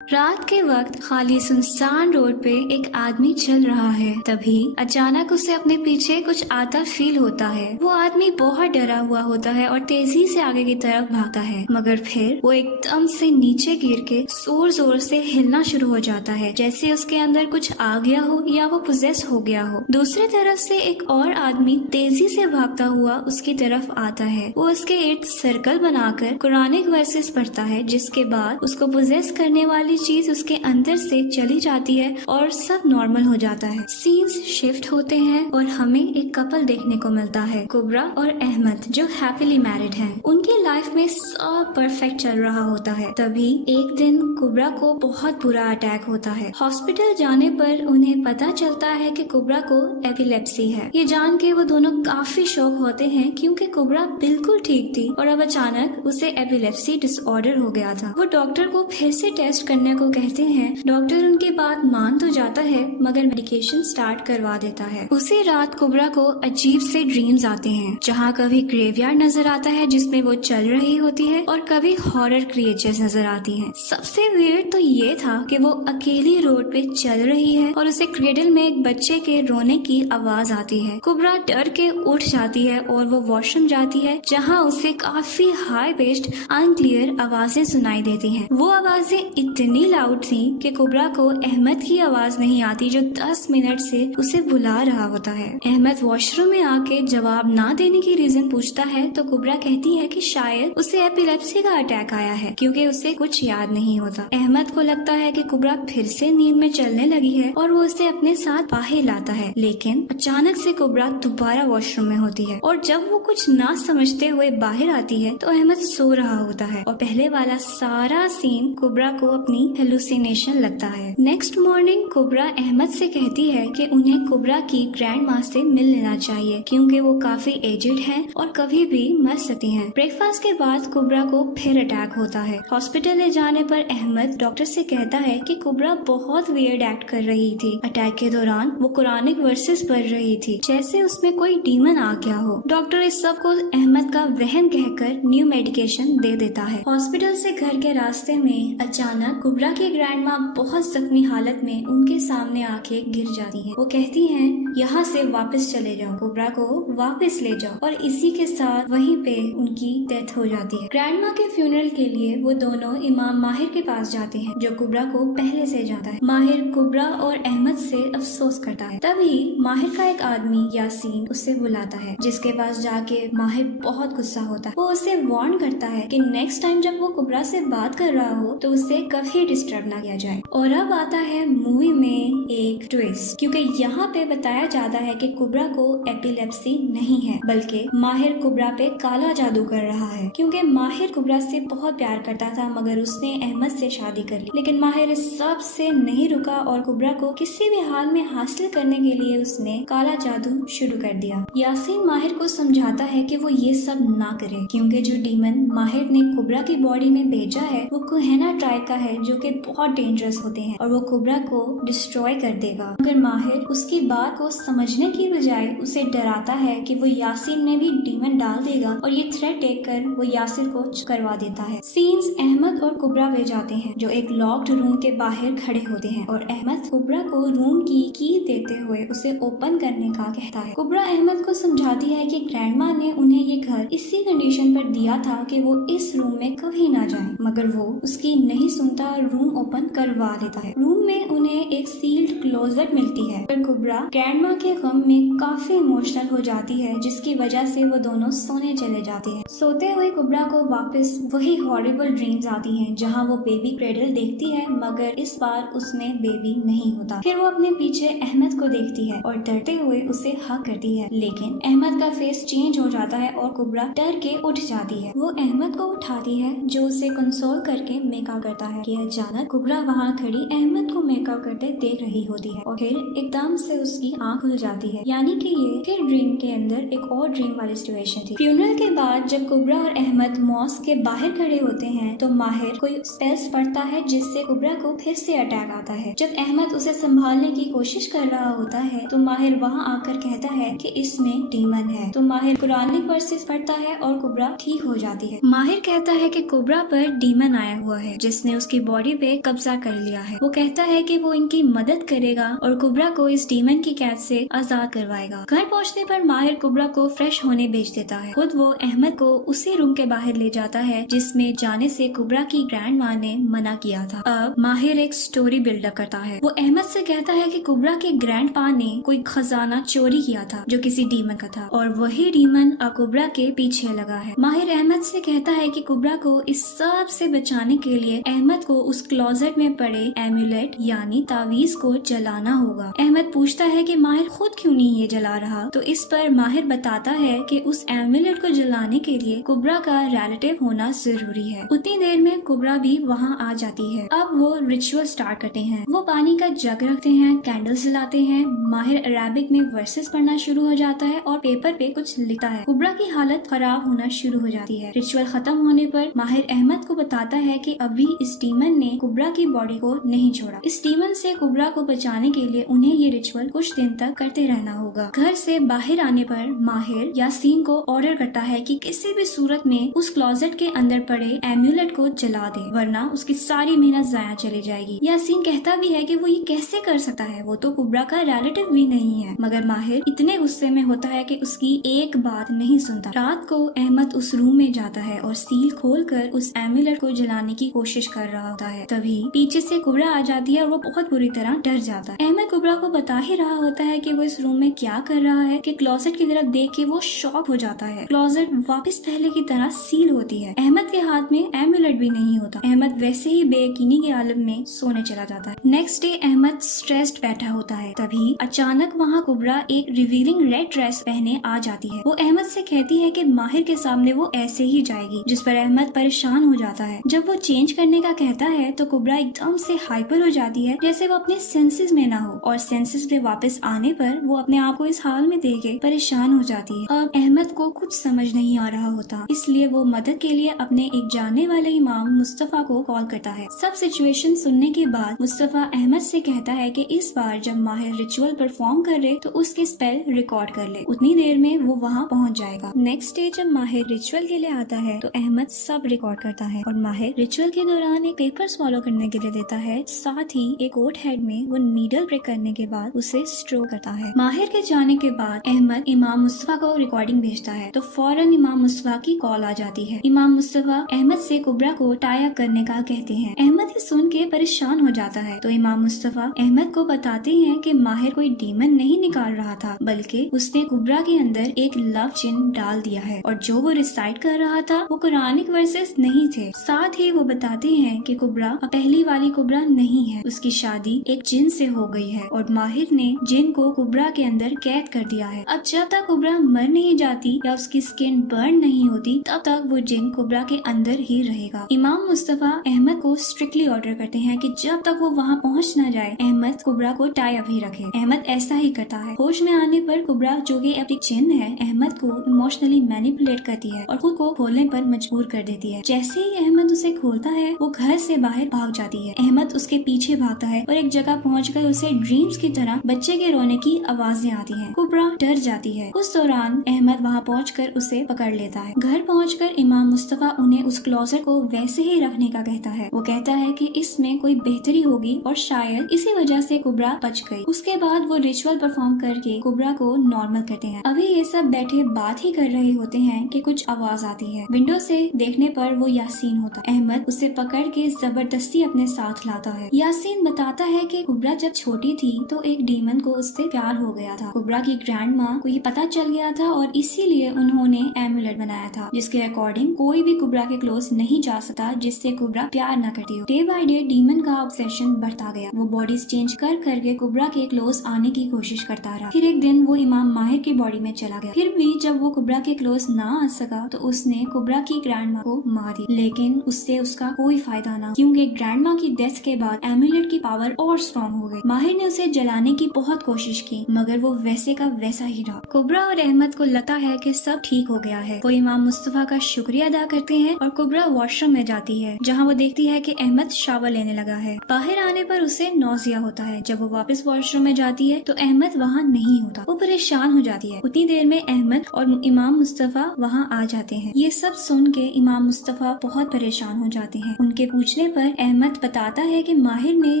रात के वक्त खाली सुनसान रोड पे एक आदमी चल रहा है। तभी अचानक उसे अपने पीछे कुछ आता फील होता है। वो आदमी बहुत डरा हुआ होता है और तेजी से आगे की तरफ भागता है, मगर फिर वो एकदम से नीचे गिर के जोर जोर से हिलना शुरू हो जाता है, जैसे उसके अंदर कुछ आ गया हो या वो पोजेस हो गया हो। दूसरी तरफ से एक और आदमी तेजी से भागता हुआ उसकी तरफ आता है। वो उसके इर्द सर्कल बनाकर कुरानिक वर्सेस पढ़ता है, जिसके बाद उसको पोजेस करने वाली चीज उसके अंदर से चली जाती है और सब नॉर्मल हो जाता है। सीन्स शिफ्ट होते हैं और हमें एक कपल देखने को मिलता है, कुबरा और अहमद, जो हैप्पीली मैरिड हैं। उनकी लाइफ में सब परफेक्ट चल रहा होता है। तभी एक दिन कुबरा को बहुत बुरा अटैक होता है। हॉस्पिटल जाने पर उन्हें पता चलता है कि कुबरा को एपिलेप्सी है। ये जान के वो दोनों काफी शॉक होते हैं, क्योंकि कुबरा बिल्कुल ठीक थी और अब अचानक उसे एपिलेप्सी डिसऑर्डर हो गया था। वो डॉक्टर को फिर से टेस्ट करने को कहते हैं। डॉक्टर उनकी बात मान तो जाता है, मगर मेडिकेशन स्टार्ट करवा देता है। उसी रात कुबरा को अजीब से ड्रीम्स आते हैं, जहाँ कभी ग्रेवयार्ड नजर आता है जिसमें वो चल रही होती है और कभी हॉरर क्रिएचर्स नजर आती हैं। सबसे वियर्ड तो ये था कि वो अकेली रोड पे चल रही है और उसे क्रेडल में एक बच्चे के रोने की आवाज आती है। कुबरा डर के उठ जाती है और वो वॉशरूम जाती है, जहाँ उसे काफी हाई पिच्ड अनक्लियर आवाजें सुनाई देती हैं। वो आवाजें इतनी लाउड थी कि कुबरा को अहमद की आवाज नहीं आती, जो 10 मिनट से उसे बुला रहा होता है। अहमद वॉशरूम में आके जवाब ना देने की रीजन पूछता है तो कुबरा कहती है कि शायद उसे एपिलेप्सी का अटैक आया है, क्योंकि उसे कुछ याद नहीं होता। अहमद को लगता है कि कुबरा फिर से नींद में चलने लगी है और वो उसे अपने साथ बाहर लाता है, लेकिन अचानक से कुबरा दोबारा वॉशरूम में होती है और जब वो कुछ ना समझते हुए बाहर आती है तो अहमद सो रहा होता है और पहले वाला सारा सीन कुबरा को अपनी हेलुसिनेशन लगता है। नेक्स्ट मॉर्निंग कुबरा अहमद से कहती है कि उन्हें कुबरा की ग्रैंड माँ से मिल लेना चाहिए, क्योंकि वो काफी एजेड हैं और कभी भी मर सकती हैं। ब्रेकफास्ट के बाद कुबरा को फिर अटैक होता है। हॉस्पिटल ले जाने पर अहमद डॉक्टर से कहता है कि कुबरा बहुत वियर्ड एक्ट कर रही थी। अटैक के दौरान वो कुरानिक वर्सेस पढ़ रही थी, जैसे उसमें कोई डीमन आ गया हो। डॉक्टर इस सब को अहमद का वहम कहकर न्यू मेडिकेशन दे देता है। हॉस्पिटल से घर के रास्ते में अचानक कुबरा की ग्रैंड माँ बहुत जख्मी हालत में उनके सामने आके गिर जाती हैं। वो कहती हैं, यहाँ से वापस चले जाओ, कुबरा को वापस ले जाओ, और इसी के साथ वहीं पे उनकी डेथ हो जाती है। ग्रैंड माँ के फ्यूनरल के लिए वो दोनों इमाम माहिर के पास जाते हैं, जो कुबरा को पहले से जानता है। माहिर कुबरा और अहमद से अफसोस करता है। तभी माहिर का एक आदमी यासीन उसे बुलाता है, जिसके पास जाके माहिर बहुत गुस्सा होता है। वो उसे वार्न करता है कि नेक्स्ट टाइम जब वो कुबरा से बात कर रहा हो तो उसे कभी डिस्टर्ब ना किया जाए। और अब आता है मूवी में एक ट्विस्ट, क्योंकि यहाँ पे बताया जाता है कि कुबरा को एपिलेप्सी नहीं है, बल्कि माहिर कुबरा पे काला जादू कर रहा है। क्योंकि माहिर कुबरा से बहुत प्यार करता था, मगर उसने अहमद से शादी कर ली। लेकिन माहिर इस सब से नहीं रुका और कुबरा को किसी भी हाल में हासिल करने के लिए उसने काला जादू शुरू कर दिया। यासीन माहिर को समझाता है कि वो ये सब ना करे, क्योंकि जो डीमन माहिर ने कुबरा की बॉडी में भेजा है वो कुहेना ट्राइब का है, जो कि बहुत डेंजरस होते हैं और वो कुबरा को डिस्ट्रॉय कर देगा। मगर माहिर उसकी बात को समझने की बजाय उसे डराता है कि वो यासीन में भी डीमन डाल देगा, और ये थ्रेट देखकर वो यासिर को करवा देता है। सीन्स अहमद और कुबरा पे जाते हैं, जो एक लॉक्ड रूम के बाहर खड़े होते हैं, और अहमद कुबरा को रूम की देते हुए उसे ओपन करने का कहता है। कुबरा अहमद को समझाती है कि ग्रैंडमा ने उन्हें ये घर इसी कंडीशन पर दिया था कि वो इस रूम में कभी ना जाएं, मगर वो उसकी नहीं सुनता और रूम ओपन करवा लेता है। रूम में उन्हें एक सील्ड क्लोजेट मिलती है, पर कुबरा ग्रैंडमा के गम में काफी इमोशनल हो जाती है, जिसकी वजह से वो दोनों सोने चले जाते हैं। सोते हुए कुबरा को वापस वही हॉरिबल ड्रीम्स आती हैं, जहां वो बेबी क्रेडल देखती है, मगर इस बार उसमें बेबी नहीं होता। फिर वो अपने पीछे अहमद को देखती है और डरते हुए उसे हक करती है, लेकिन अहमद का फेस चेंज हो जाता है और कुबरा डर के उठ जाती है। वो अहमद को उठाती है, जो उसे कंसोल करके मेकअप करता है कि अचानक कुबरा वहाँ खड़ी अहमद को मेकअप करते देख रही होती है और फिर एकदम से उसकी आंख खुल जाती है, यानी कि ये फिर ड्रीम के अंदर एक और ड्रीम वाली सिचुएशन थी। फ्यूनरल के बाद जब कुबरा और अहमद मॉस्क के बाहर खड़े होते हैं तो माहिर कोई स्पेल्स पढ़ता है, जिससे कुबरा को फिर से अटैक आता है। जब अहमद उसे संभालने की कोशिश कर रहा होता है तो माहिर वहाँ आकर कहता है कि इसमें डीमन है। तो माहिर कुरानिक वर्सेस पढ़ता है और कुबरा ठीक हो जाती है। माहिर कहता है कि कुबरा पर डीमन आया हुआ है, जिसने उसकी बॉडी पे कब्जा कर लिया है। वो कहता है कि वो इनकी मदद करेगा और कुबरा को इस डीमन की कैद से आजाद करवाएगा। घर पहुंचने पर माहिर कुबरा को फ्रेश होने भेज देता है। खुद वो अहमद को उसी रूम के बाहर ले जाता है जिसमें जाने से कुबरा की ग्रैंड माँ ने मना किया था। अब माहिर एक स्टोरी बिल्डअप करता है। वो अहमद से कहता है कि कुबरा के ग्रैंड पा ने कोई खजाना चोरी किया था जो किसी डीमन का था और वही डीमन अब कुबरा के पीछे लगा है। माहिर अहमद से कहता है कि कुबरा को इस सब से बचाने के लिए अहमद को उस क्लोजेट में पड़े एम्यूलेट यानी तावीज को जलाना होगा। अहमद पूछता है कि माहिर खुद क्यों नहीं ये जला रहा, तो इस पर माहिर बताता है कि उस एम्यूलेट को जलाने के लिए कुबरा का रिलेटिव होना जरूरी है। उतनी देर में कुबरा भी वहाँ आ जाती है। अब वो रिचुअल स्टार्ट करते हैं। वो पानी का जग रखते हैं, कैंडल्स जलाते हैं। माहिर अरेबिक में वर्सेस पढ़ना शुरू हो जाता है और पेपर पे कुछ लिखता है। कुबरा की हालत खराब होना शुरू हो जाती है। रिचुअल खत्म होने पर माहिर अहमद को बताता है कि अभी इस डीमन ने कुबरा की बॉडी को नहीं छोड़ा। इस डीमन से कुबरा को बचाने के लिए उन्हें ये रिचुअल कुछ दिन तक करते रहना होगा। घर से बाहर आने पर माहिर यासीन को ऑर्डर करता है कि किसी भी सूरत में उस क्लोजेट के अंदर पड़े एम्यूलेट को जला दे, वरना उसकी सारी मेहनत जाया चली जाएगी। यासीन कहता भी है कि वो ये कैसे कर सकता है, वो तो कुबरा का रिलेटिव भी नहीं है, मगर माहिर इतने गुस्से में होता है कि उसकी एक बात नहीं सुनता। रात को अहमद उस रूम में जाता है और सील खोलकर उस एम्यूलेट को जलाने की कोशिश कर रहा होता है। तभी पीछे से कुबरा आ जाती है और वो बहुत बुरी तरह डर जाता है। अहमद कुबरा को बता ही रहा होता है कि वो इस रूम में क्या कर रहा है कि क्लोजेट की तरफ देख के वो शॉक हो जाता है। क्लोजेट वापस पहले की तरह सील होती है। अहमद के हाथ में एम्यूलेट भी नहीं होता। अहमद वैसे ही बेयकीनी के आलम में सोने चला जाता है। नेक्स्ट डे अहमद स्ट्रेस्ड बैठा होता है। तभी अचानक वहाँ कुबरा एक रिवीलिंग रेड ड्रेस पहने आ जाती है। वो अहमद से कहती है कि माहिर के सामने वो ऐसे ही जाएगी, जिस पर अहमद परेशान हो जाता है। जब वो चेंज करने का कहता है तो कुबरा एकदम से हाइपर हो जाती है, जैसे वो अपने सेंसेस में ना हो, और सेंसेस पे वापस आने पर वो अपने आप को इस हाल में देख के परेशान हो जाती है। अब अहमद को कुछ समझ नहीं आ रहा होता, इसलिए वो मदद के लिए अपने एक जानने वाले इमाम मुस्तफा को कॉल करता है। सब सिचुएशन सुनने के बाद मुस्तफा अहमद से कहता है कि इस बार जब माहिर रिचुअल परफॉर्म कर ले तो उसके स्पेल रिकॉर्ड कर ले, उतनी देर में वो वहाँ पहुँच जाएगा। नेक्स्ट डे जब माहिर रिचुअल के लिए आता है तो अहमद सब रिकॉर्ड करता है और माहिर रिचुअल के दौरान एक पेपर स्वॉलो करने के लिए देता है। साथ ही एक ओट हेड में वो नीडल ब्रेक करने के बाद उसे स्ट्रोक करता है। माहिर के जाने के बाद अहमद इमाम मुस्तफा को रिकॉर्डिंग भेजता है तो फौरन इमाम मुस्तफा की कॉल आ जाती है। इमाम मुस्तफा अहमद से कुबरा को टाई अप करने का कहते हैं। अहमद ये सुन के परेशान हो जाता है तो इमाम मुस्तफा अहमद को बताते हैं कि माहिर कोई डीमन नहीं निकाल रहा था, बल्कि उसने कुबरा के अंदर एक लव चिन्ह डाल दिया है और जो वो रिसाइट कर रहा था वो कुरानिक वर्सेस नहीं थे। साथ ही वो बताते हैं कि कुबरा अब पहली वाली कुबरा नहीं है, उसकी शादी एक जिन से हो गई है और माहिर ने जिन को कुबरा के अंदर कैद कर दिया है। अब जब तक कुबरा मर नहीं जाती या उसकी स्किन बर्न नहीं होती तब तक वो जिन कुबरा के अंदर ही रहेगा। इमाम मुस्तफा अहमद को स्ट्रिक्टली ऑर्डर करते हैं कि जब तक वो वहाँ पहुँच न जाए अहमद कुबरा को टाई अप ही रखे। अहमद ऐसा ही करता है। होश में आने पर कुबरा जो कि अपनी जिन है अहमद को इमोशनली मैनिपुलेट करती है और खुद को खोलने पर मजबूर कर देती है। जैसे ही अहमद उसे खोलता है वो घर से बाहर भाग जाती है। अहमद उसके पीछे भागता है और एक जगह पहुंचकर उसे ड्रीम्स की तरह बच्चे के रोने की आवाजें आती हैं। कुबरा डर जाती है। उस दौरान अहमद वहां पहुंचकर उसे पकड़ लेता है। घर पहुंचकर इमाम मुस्तफा उन्हें उस क्लोजर को वैसे ही रखने का कहता है। वो कहता है कि इसमें कोई बेहतरी होगी और शायद इसी वजह से कुबरा बच गई। उसके बाद वो रिचुअल परफॉर्म करके कुबरा को नॉर्मल करते हैं। अभी ये सब बैठे बात ही कर रहे होते हैं कि कुछ आवाज आती है। विंडो से देखने पर वो यासीन होता है। अहमद उसे पकड़ के जबरदस्ती अपने साथ लाता है। यासीन बताता है कि कुबरा जब छोटी थी तो एक डीमन को उससे प्यार हो गया था। कुबरा की ग्रैंड माँ को ये पता चल गया था और इसीलिए उन्होंने एम्यूलेट बनाया था, जिसके अकॉर्डिंग कोई भी कुबरा के क्लोज नहीं जा सकता जिससे कुबरा प्यार न करती हो। डे बाय डे डीमन का ऑब्सेशन बढ़ता गया। वो बॉडीज चेंज कर करके कुबरा के क्लोज आने की कोशिश करता रहा। फिर एक दिन वो इमाम माहिर की बॉडी में चला गया। फिर भी जब वो कुबरा के क्लोज ना आ सका तो उसने कुबरा की ग्रैंड माँ को मार दी, लेकिन उससे उसका कोई फायदा ना, क्योंकि ग्रैंड माँ की डेथ के बाद एम्यूलेट की पावर और स्ट्रॉन्ग हो गई। माहिर ने उसे जलाने की बहुत कोशिश की मगर वो वैसे का वैसा ही रहा। कुबरा और अहमद को लगता है कि सब ठीक हो गया है। वो इमाम मुस्तफा का शुक्रिया अदा करते हैं और कुबरा वॉशरूम में जाती है, जहाँ वो देखती है कि अहमद शावर लेने लगा है। बाहर आने पर उसे नौजिया होता है। जब वो वापस वॉशरूम में जाती है तो अहमद वहाँ नहीं होता। वो परेशान हो जाती है। उतनी देर में अहमद और इमाम मुस्तफा वहाँ आ जाते हैं। ये सब सुन के इमाम मुस्तफा बहुत परेशान हो जाते हैं। उनके पूछने पूछने पर अहमद बताता है कि माहिर ने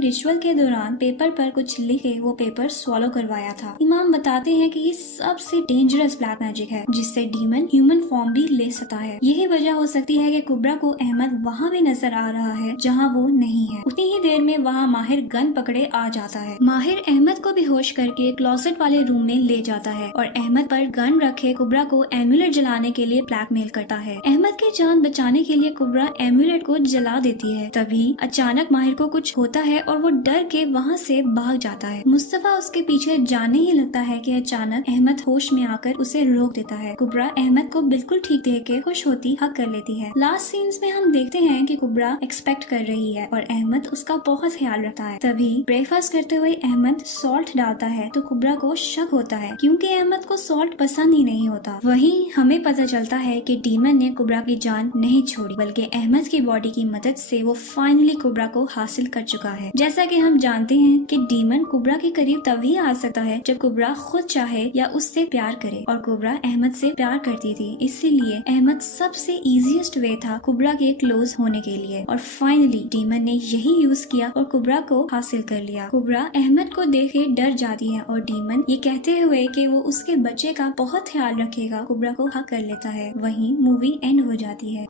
रिचुअल के दौरान पेपर पर कुछ लिखे वो पेपर स्वॉलो करवाया था। इमाम बताते हैं कि ये सबसे डेंजरस ब्लैक मैजिक है जिससे डीमन ह्यूमन फॉर्म भी ले सकता है। यही वजह हो सकती है कि कुब्रा को अहमद वहाँ भी नजर आ रहा है जहाँ वो नहीं है। उतनी ही देर में वहाँ माहिर गन पकड़े आ जाता है। माहिर अहमद को बेहोश करके क्लोसेट वाले रूम में ले जाता है और अहमद पर गन रखे कुब्रा को एम्यूलेट जलाने के लिए ब्लैकमेल करता है। अहमद की जान बचाने के लिए कुब्रा एम्यूलेट को जला देती है। तभी अचानक माहिर को कुछ होता है और वो डर के वहाँ से भाग जाता है। मुस्तफा उसके पीछे जाने ही लगता है कि अचानक अहमद होश में आकर उसे रोक देता है। कुब्रा अहमद को बिल्कुल ठीक देख के खुश होती हक कर लेती है। लास्ट सीन्स में हम देखते हैं कि कुब्रा एक्सपेक्ट कर रही है और अहमद उसका बहुत ख्याल रखता है। तभी ब्रेकफास्ट करते हुए अहमद सॉल्ट डालता है तो कुब्रा को शक होता है क्योंकि अहमद को सॉल्ट पसंद ही नहीं होता। वहीं हमें पता चलता है कि डीमन ने कुब्रा की जान नहीं छोड़ी बल्कि अहमद की बॉडी की मदद से वो फाइनली कुब्रा को हासिल कर चुका है। जैसा कि हम जानते हैं कि डीमन कुब्रा के करीब तभी आ सकता है जब कुब्रा खुद चाहे या उससे प्यार करे और कुब्रा अहमद से प्यार करती थी, इसीलिए अहमद सबसे इजीएस्ट वे था कुब्रा के क्लोज होने के लिए और फाइनली डीमन ने यही यूज किया और कुब्रा को हासिल कर लिया। कुब्रा अहमद को देख के डर जाती है और डीमन ये कहते हुए कि वो उसके बच्चे का बहुत ख्याल रखेगा कुब्रा को हक कर लेता है। वहीं मूवी एंड हो जाती है।